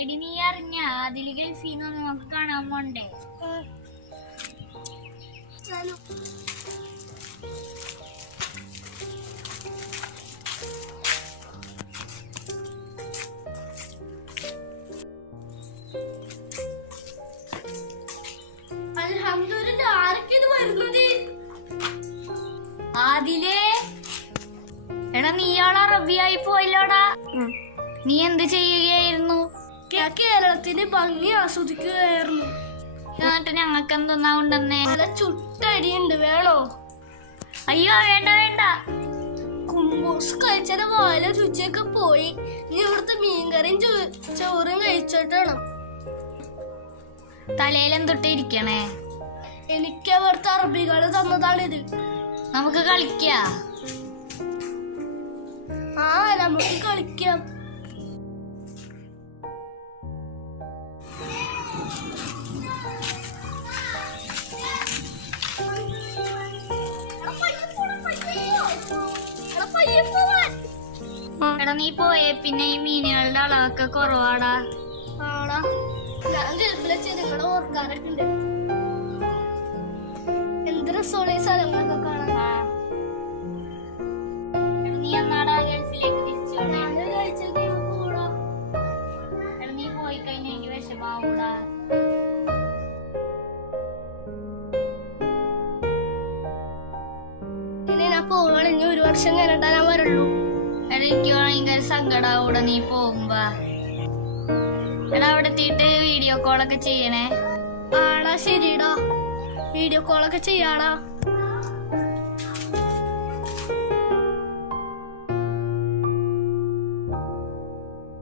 എടി നീ അറിഞ്ഞ അതില് ഗൾഫീന്ന് നമുക്ക് കാണാൻ പോണ്ടേ? അതിലേ എടാ നീയാൾ അറബിയായി പോയില്ലോടാ. നീ എന്ത് ചെയ്യുകയായിരുന്നു? കേരളത്തിന്റെ ഭംഗി ആസ്വദിക്കുകയായിരുന്നു. എന്നിട്ട് ഞങ്ങൾക്ക് എന്തൊന്നാ ഉണ്ടെന്നേ? നല്ല ചുട്ടടിയുണ്ട്, വേണോ? അയ്യോ വേണ്ട വേണ്ട. കുമ്പൂസ് കഴിച്ചാൽ വാല രുചിയൊക്കെ പോയി. നീ ഇവിടുത്തെ മീൻകറിയും ചോറും കഴിച്ചിട്ടാണ്. തലയിലെന്തൊട്ടിരിക്കണേ? എനിക്ക് അവിടുത്തെ അറബികൾ തന്നതാണിത്. നമുക്ക് കളിക്കാം. ആ നമുക്ക് കളിക്കാം. എടാ നീ പോയേ പിന്നെ ഈ മീനുകളുടെ അളവൊക്കെ കുറവാടാ. ആടാ, ഞാൻ ഗൾഫിലെ ചെടികളെ ഓർക്കാറൊക്കെ ഉണ്ട്. എന്ത് രസമുള്ള ഈ സ്ഥലങ്ങളൊക്കെ കാണാൻ. നീ എന്നാടാ ഗൾഫിലേക്ക് തിരിച്ചു? കൂടാ. എടാ നീ പോയി കഴിഞ്ഞാൽ എനിക്ക് വിഷമാവൂടാ. ഇനി ഞാൻ പോവാണെങ്കിൽ 1 വർഷം കഴിഞ്ഞിട്ടാ ഞാൻ വരുള്ളൂ. എടാ എനിക്ക് ഭയങ്കര സങ്കടാവൂടെ നീ പോകുമ്പോ. എടാ അവിടെ എത്തിയിട്ട് വീഡിയോ കോളൊക്കെ ചെയ്യണേ. ആടാ ശരിടാ, വീഡിയോ കോളൊക്കെ ചെയ്യാടാ.